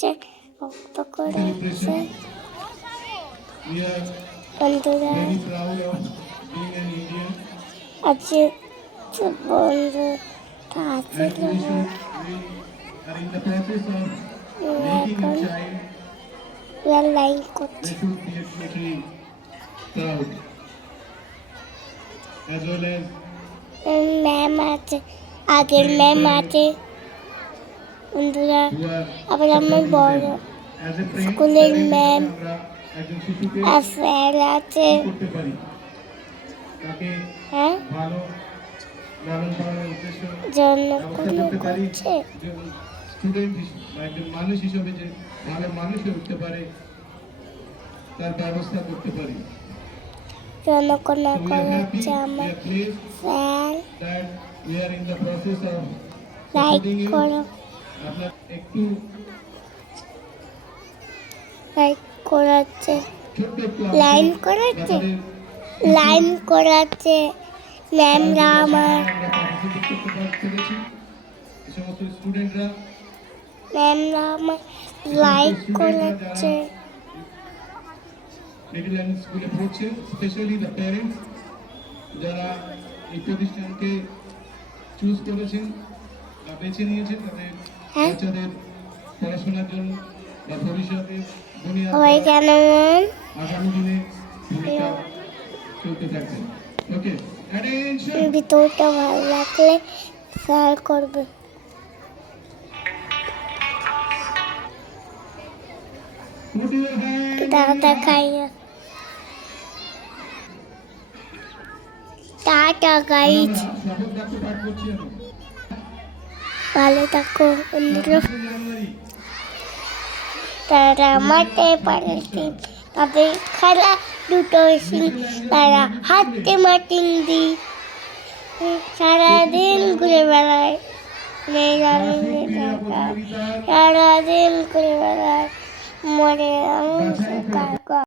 করছে, ভক্ত করেছে বন্ধুরা। আজকে বন্ধু আসছিল এখন লাইন করছে। ম্যাম আছে, আগের ম্যাম আছে বন্ধুরা। আবার আমার বড় স্কুলের ম্যাম আর স্যার আছে। হ্যাঁ, জন্য কোনো করছে একজন মানুষ হিসেবে যে ভালো মানুষ হয়ে উঠতে পারে তার ব্যবস্থা করতে পারি। জন্য কোনো করছে আমার স্যার। লাইক করো, একটু লাইক করাচ্ছে, লাইন করাচ্ছে, লাইন করাচ্ছে ম্যামরা আমার। স্টুডেন্টরা ম্যামরা আমার লাইক করাচ্ছে। লিটল লাইন স্কুলে পড়ছে, স্পেশালি দ্য প্যারেন্টস যারা এই প্রতিষ্ঠানকে চুজ করেছেন বা বেছে নিয়েছেন তাদের বাচ্চাদের পড়াশোনার জন্য বা ভবিষ্যতে আগামী দিনে ভূমিকা চলতে থাকবে। ওকে, ভিডিওটা ভালো লাগলে শেয়ার করবে। দাদা খাইয়া টাটা গাইজ, ভালো থাকো বন্ধুরা। তারা মাঠে পাড়াতে তাদের খেলা দুটো সিং, তারা হাতে মাটিং দি সারাদিন ঘুরে বেড়ায়, সারাদিন ঘুরে বেড়ায় মরে